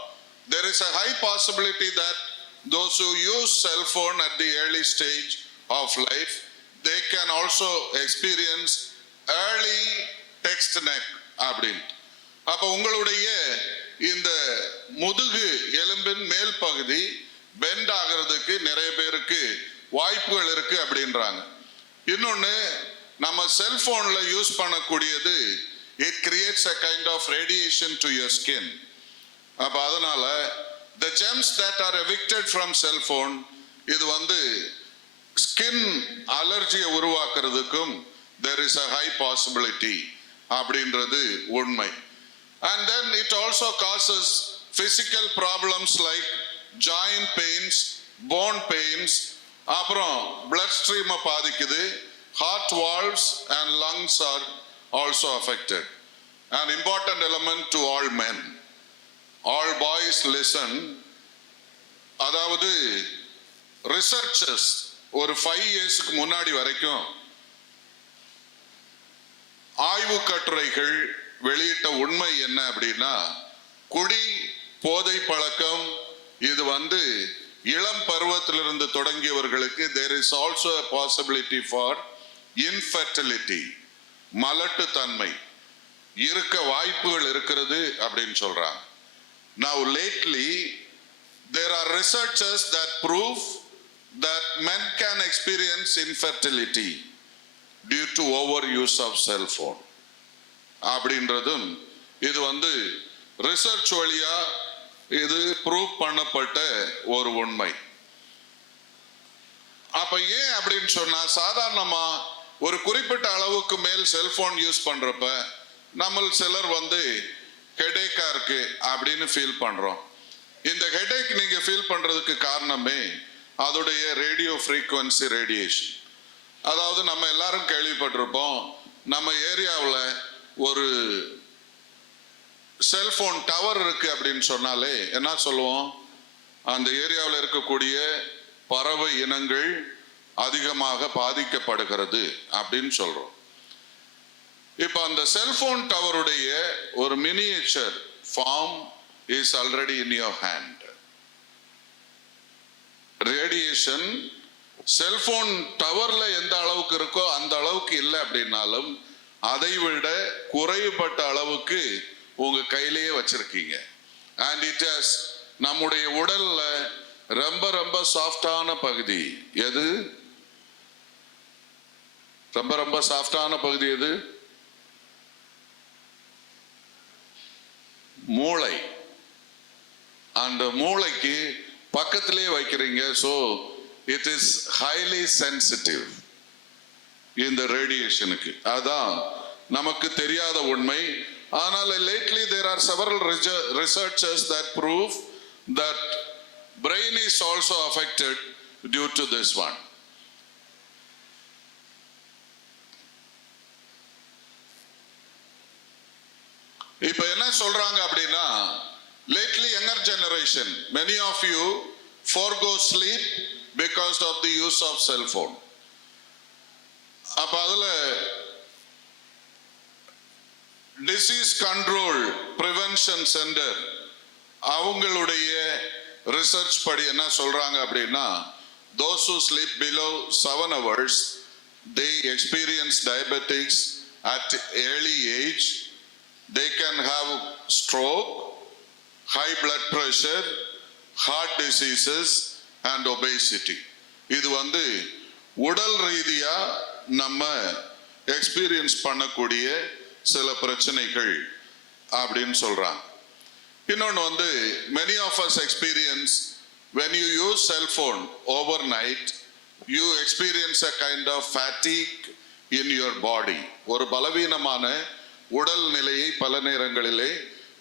there is a high possibility that those who use cell phone at the early stage of life they can also experience early text neck அப்படின்னு. அப்ப உங்களுடைய இந்த முதுகு எலும்பின் மேல் பகுதி பெண்ட் ஆகிறதுக்கு நிறைய பேருக்கு வாய்ப்புகள் இருக்கு அப்படின்றாங்க. இன்னொன்னு, நம்ம செல்போன்ல யூஸ் பண்ணக்கூடியது it creates a kind of radiation to your skin. அப்ப அதனால the germs that are evicted from cell phone இது skin அலர்ஜியை உருவாக்குறதுக்கும் there is a high possibility அப்படின்றது உண்மை. And then it also causes physical problems like joint pains, bone pains, அப்புறம் blood stream பாதிக்குது, heart valves and lungs are also affected. An important element to all men, all boys listen. அதாவது researchers ஒரு 5 இயர்ஸ்க்கு முன்னாடி வரைக்கும் ஆய்வு கட்டுரைகள் வெளியிட்ட உண்மை என்ன அப்படின்னா குடி, போதை பழக்கம் இது இளம் பருவத்திலிருந்து தொடங்கியவர்களுக்கு there is also a possibility for infertility, மலட்டு தன்மை இருக்க வாய்ப்புகள் இருக்கிறது அப்படின்னு சொல்றாங்க. Now lately there are researchers that prove that men can experience infertility due to overuse of cell phone அப்படின்றதும் இது ரிசர்ச் வழியா இது ப்ரூவ் பண்ணப்பட்ட ஒரு உண்மை. அப்ப ஏன் அப்படின்னு சொன்னா சாதாரணமா ஒரு குறிப்பிட்ட அளவுக்கு மேல் செல்போன் யூஸ் பண்றப்ப நம்ம சிலர் ஹெடேக்கா இருக்கு அப்படின்னு ஃபீல் பண்றோம். இந்த ஹெடேக் நீங்க ஃபீல் பண்றதுக்கு காரணமே அதோடைய ரேடியோ ஃப்ரீக்வன்சி ரேடியேஷன். அதாவது நம்ம எல்லாரும் கேள்விப்பட்டிருப்போம், நம்ம ஏரியாவில் ஒரு செல்போன் டவர் இருக்கு அப்படின்னு சொன்னாலே என்ன சொல்லுவோம், அந்த ஏரியாவில் இருக்கக்கூடிய பறவை இனங்கள் அதிகமாக பாதிக்கப்படுகிறது அப்படின்னு சொல்றோம். இப்போ அந்த செல்போன் டவருடைய ஒரு miniature form is already in your hand. Radiation cellphone டவர்ல எந்த அளவுக்கு இருக்கோ அந்த அளவுக்கு இல்லை அப்படின்னாலும் அதை விட குறைபட்ட அளவுக்கு உங்க கையிலேயே வச்சிருக்கீங்க. அண்ட் இட் ஹஸ் நம்முடைய உடல்ல ரொம்ப ரொம்ப சாஃப்டான பகுதி எது? ரொம்ப ரொம்ப சாஃப்டான பகுதி எது? மூளை. அந்த மூளைக்கு பக்கத்திலே வைக்கிறீங்க. So it is highly sensitive இந்த ரேடியேஷனுக்கு. அதான் நமக்கு தெரியாத உண்மை. ஆனால் lately there are several researchers that prove that brain is also affected due to this one. இப்ப என்ன சொல்றாங்க அப்படின்னா, lately younger generation, many of you forego sleep because of the use of cell phone. அப்ப அதுல disease control prevention centre அவங்களுடைய research படி என்ன சொல்றாங்க அப்படின்னா, those who sleep below 7 hours they experience diabetics at early age. They can have stroke, high blood pressure, heart diseases and obesity. இது வந்து உடல் ரீதியா நம்ம எக்ஸ்பீரியன்ஸ் பண்ணக்கூடிய சில பிரச்சனைகள் அப்படின்னு சொல்றாங்க. இன்னொன்று வந்து many of us experience when you use cell phone overnight you experience a kind of fatigue in your body. ஒரு பலவீனமான உடல் நிலையை பல நேரங்களிலே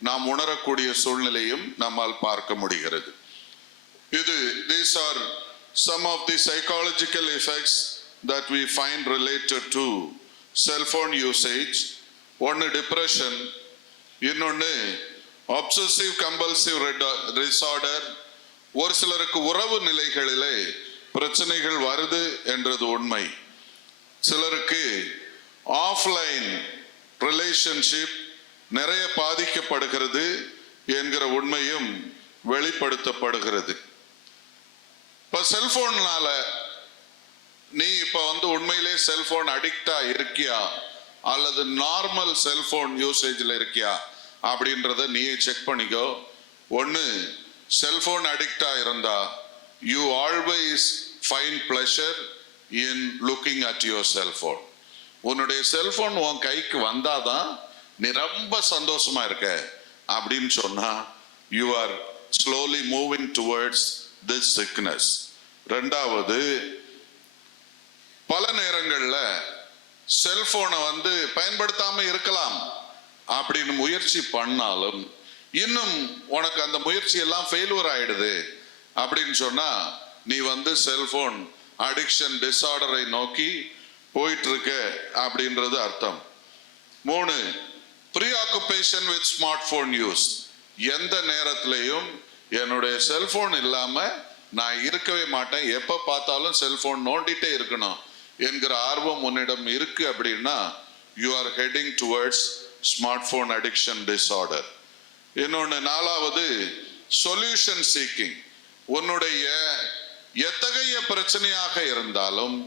நாம் உணரக்கூடிய சூழ்நிலையும் நம்மால் பார்க்க முடிகிறது. These are some of the psychological effects that we find related to cell phone usage. ஒன்று டிப்ரெஷன், இன்னொன்று obsessive compulsive disorder. ஒரு சிலருக்கு உறவு நிலைகளிலே பிரச்சனைகள் வருது என்றது உண்மை. சிலருக்கு ஆஃப்லைன் ரிலேஷன்ஷிப் நிறைய பாதிக்கப்படுகிறது என்கிற உண்மையும் வெளிப்படுத்தப்படுகிறது. இப்ப செல்போன்னால நீ இப்ப வந்து உண்மையிலே செல்போன் அடிக்டா இருக்கியா அல்லது நார்மல் செல்போன் யூசேஜ்ல இருக்கியா அப்படின்றத நீயே செக் பண்ணிக்கோ. ஒன்னு செல்போன் அடிக்டா இருந்தா you always find pleasure in looking at your cellphone. உன்னுடைய செல்போன் உன் கைக்கு வந்தாதான் நீ ரொம்ப சந்தோஷமா இருக்க அப்படின்னு சொன்னா you are slowly moving towards this sickness. ரெண்டாவது, பல நேரங்கள்ல செல்போனை வந்து பயன்படுத்தாம இருக்கலாம் அப்படின்னு முயற்சி பண்ணாலும் இன்னும் உனக்கு அந்த முயற்சி எல்லாம் ஃபெயிலியர் ஆயிடுது அப்படின்னு சொன்னா நீ வந்து செல்போன் அடிக்ஷன் டிசார்டரை நோக்கி போயிட்டு இருக்க அப்படின்றது அர்த்தம். 3, ப்ரீஆக்குபேஷன் வித் ஸ்மார்ட் போன் யூஸ். எந்த நேரத்திலையும் என்னுடைய செல்போன் இல்லாம நான் இருக்கவே மாட்டேன், எப்ப பார்த்தாலும் செல்போன் நோண்டிட்டே இருக்கணும் என்கிற ஆர்வம் உன்னிடம் இருக்கு அப்படின்னா you are heading towards smart phone addiction disorder. இன்னொன்று 4வது, சொல்யூஷன் சீக்கிங். உன்னுடைய எத்தகைய பிரச்சனையாக இருந்தாலும்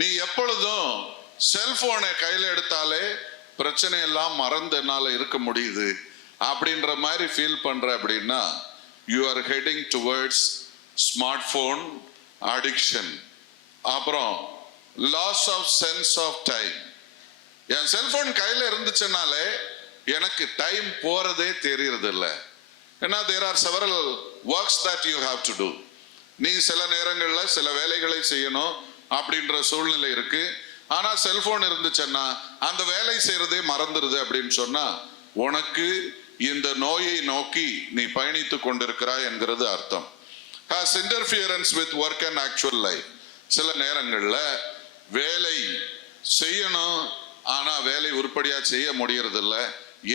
நீ எப்பொழுதும் செல்போனை கையில் எடுத்தாலே பிரச்சனை எல்லாம் மறந்து என்னால இருக்க முடியுது அப்படின்ற மாதிரி ஃபீல் பண்ற அப்படின்னா you are heading towards smart phone addiction. அப்புறம் loss of sense of time. என் செல்போன் கையில் இருந்துச்சுனாலே எனக்கு டைம் போறதே தெரியறது இல்லை. ஏன்னா there are several works that you have to do. நீ சில நேரங்களில் சில வேலைகளை செய்யணும் அப்படின்ற சூழ்நிலை இருக்கு. ஆனா செல்போன் இருந்துச்சுன்னா அந்த வேலை செய்யறதே மறந்துருது அப்படின்னு சொன்னா உனக்கு இந்த நோயை நோக்கி நீ பயணித்து கொண்டிருக்கிறாய் என்கிறது அர்த்தம். has interference with work and actual life. சில நேரங்கள்ல வேலை செய்யணும் ஆனா வேலை உருப்படியா செய்ய முடியறது இல்ல.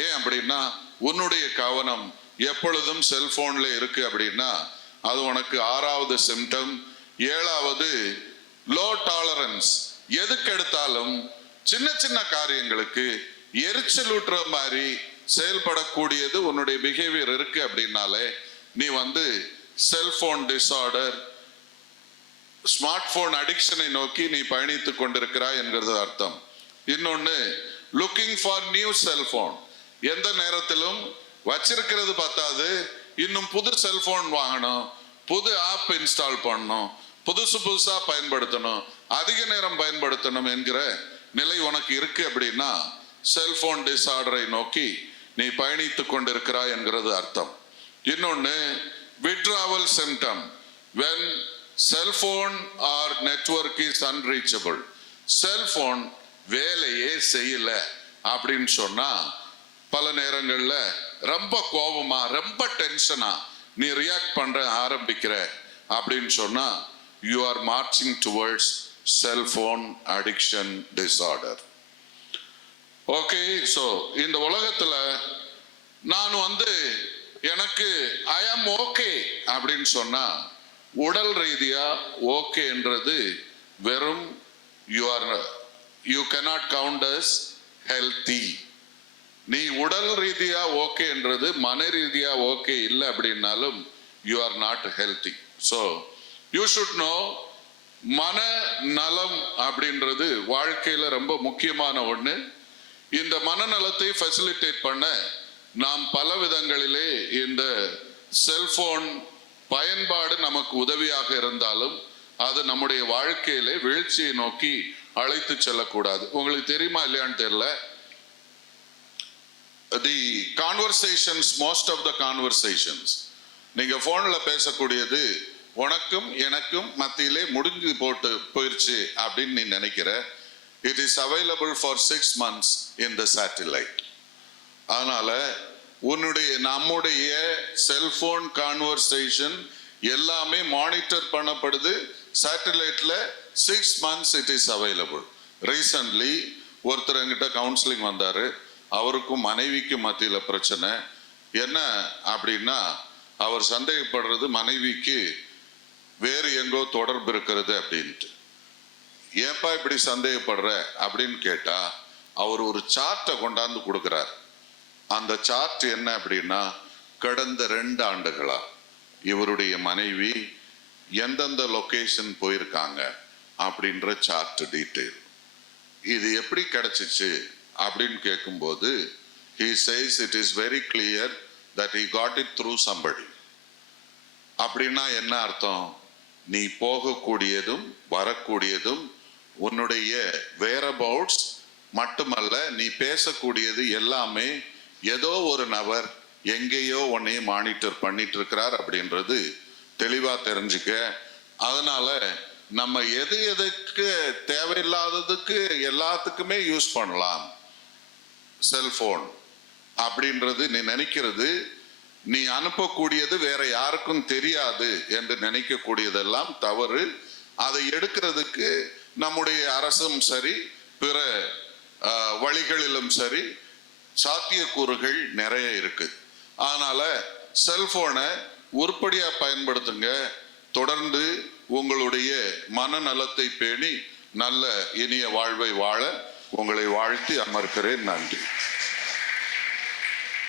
ஏன் அப்படின்னா உன்னுடைய கவனம் எப்பொழுதும் செல்போன்ல இருக்கு அப்படின்னா அது உனக்கு 6வது சிம்டம். 7வது, லோ டாலரன்ஸ். எதுக்கு எடுத்தாலும் சின்ன சின்ன காரியங்களுக்கு எரிச்சலூட்டுற மாதிரி செயல்படக்கூடியது உன்னுடைய பிஹேவியர் இருக்கு அப்படின்னாலே நீ செல்போன் டிசார்டர், ஸ்மார்ட் போன் அடிக்ஷனை நோக்கி நீ பயணித்துக் கொண்டிருக்கிறாய் என்கிறது அர்த்தம். இன்னொன்னு, லுக்கிங் ஃபார் நியூ செல்போன். எந்த நேரத்திலும் வச்சிருக்கிறது பத்தாது, இன்னும் புது செல்போன் வாங்கணும், புது ஆப் இன்ஸ்டால் பண்ணணும், புதுசா பயன்படுத்தணும், அதிக நேரம் பயன்படுத்தணும் என்கிற நிலை உனக்கு இருக்கு அப்படின்னா செல்போன் டிசார்டரை நோக்கி நீ பயணித்துக் கொண்டிருக்கிறாய் என்கிறது அர்த்தம். இன்னொன்னு, withdrawal symptom, when cell phone or network is unreachable. Cellphone வேலையே செய்யல அப்படின்னு சொன்னா பல நேரங்கள்ல ரொம்ப கோபமா, ரொம்ப டென்ஷனா நீ ரியாக்ட் பண்ற ஆரம்பிக்கிற அப்படின்னு சொன்னா you are marching towards cell phone addiction disorder. Okay, so இந்த உலகத்துல நான் எனக்கு ஐ ஆம் ஓகே அப்படின்னு சொன்னா உடல் ரீதியா ஓகேன்றது வெறும் you cannot count as healthy. நீ உடல் ரீதியா ஓகேன்றது மன ரீதியா ஓகே இல்லை அப்படின்னாலும் you are not healthy. So you should know, மன நலம் அப்படின்றது வாழ்க்கையில ரொம்ப முக்கியமான ஒண்ணு. இந்த மனநலத்தை ஃபெசிலிட்டேட் பண்ண நாம் பல விதங்களிலே இந்த செல்போன் பயன்பாடு நமக்கு உதவியாக இருந்தாலும் அது நம்முடைய வாழ்க்கையிலே வீழ்ச்சியை நோக்கி அழைத்து செல்லக்கூடாது. உங்களுக்கு தெரியுமா இல்லையான்னு தெரியல, the conversations, most of the conversations நீங்க போன்ல பேசக்கூடியது உனக்கும் எனக்கும் மத்தியிலே முடிஞ்சு போயிருச்சு அப்படின்னு நீ நினைக்கிற. It is available for 6 months in the satellite. அதனால நம்முடைய செல்போன் கான்வர்சேஷன் எல்லாமே மானிட்டர் பண்ணப்படுது. சேட்டலைட்ல 6 months it is available. Recently ஒருத்தர் என்கிட்ட கவுன்சிலிங் வந்தாரு. அவருக்கும் மனைவிக்கும் மத்தியில பிரச்சனை என்ன அப்படின்னா, அவர் சந்தேகப்படுறது மனைவிக்கு வேறு எங்கோ தொடர்பு இருக்கிறது அப்படின்ட்டு. ஏன்பா இப்படி சந்தேகப்படுற அப்படின்னு கேட்டா அவர் ஒரு சார்ட்டை கொண்டாந்து கொடுக்கிறார். அந்த சார்ட் என்ன அப்படின்னா, கடந்த 2 ஆண்டுகளா இவருடைய மனைவி எந்தெந்த லொகேஷன் போயிருக்காங்க அப்படின்ற சார்ட் டீட்டெயில். இது எப்படி கிடைச்சிச்சு அப்படின்னு கேட்கும்போது he says it is very clear that he got it through somebody. அப்படின்னா என்ன அர்த்தம்? நீ போகக்கூடியதும் வரக்கூடியதும் உன்னுடைய வேரபவுட்ஸ் மட்டுமல்ல, நீ பேசக்கூடியது எல்லாமே ஏதோ ஒரு நபர் எங்கேயோ உன்னை மானிட்டர் பண்ணிட்டு இருக்கிறார் அப்படின்றது தெளிவா தெரிஞ்சுக்க. அதனால நம்ம எதுக்கு தேவையில்லாததுக்கு எல்லாத்துக்குமே யூஸ் பண்ணலாம் செல்போன் அப்படின்றது நீ நினைக்கிறது. நீ அனுப்பக்கூடியது வேற யாருக்கும் தெரியாது என்று நினைக்கக்கூடியதெல்லாம் தவறு. அதை எடுக்கிறதுக்கு நம்முடைய அரசும் சரி, பிற வழிகளிலும் சரி சாத்தியக்கூறுகள் நிறைய இருக்கு. அதனால செல்போனை உருப்படியா பயன்படுத்துங்க. தொடர்ந்து உங்களுடைய மனநலத்தை பேணி நல்ல இனிய வாழ்வை வாழ உங்களை வாழ்த்தி அமர்க்கிறேன். நன்றி.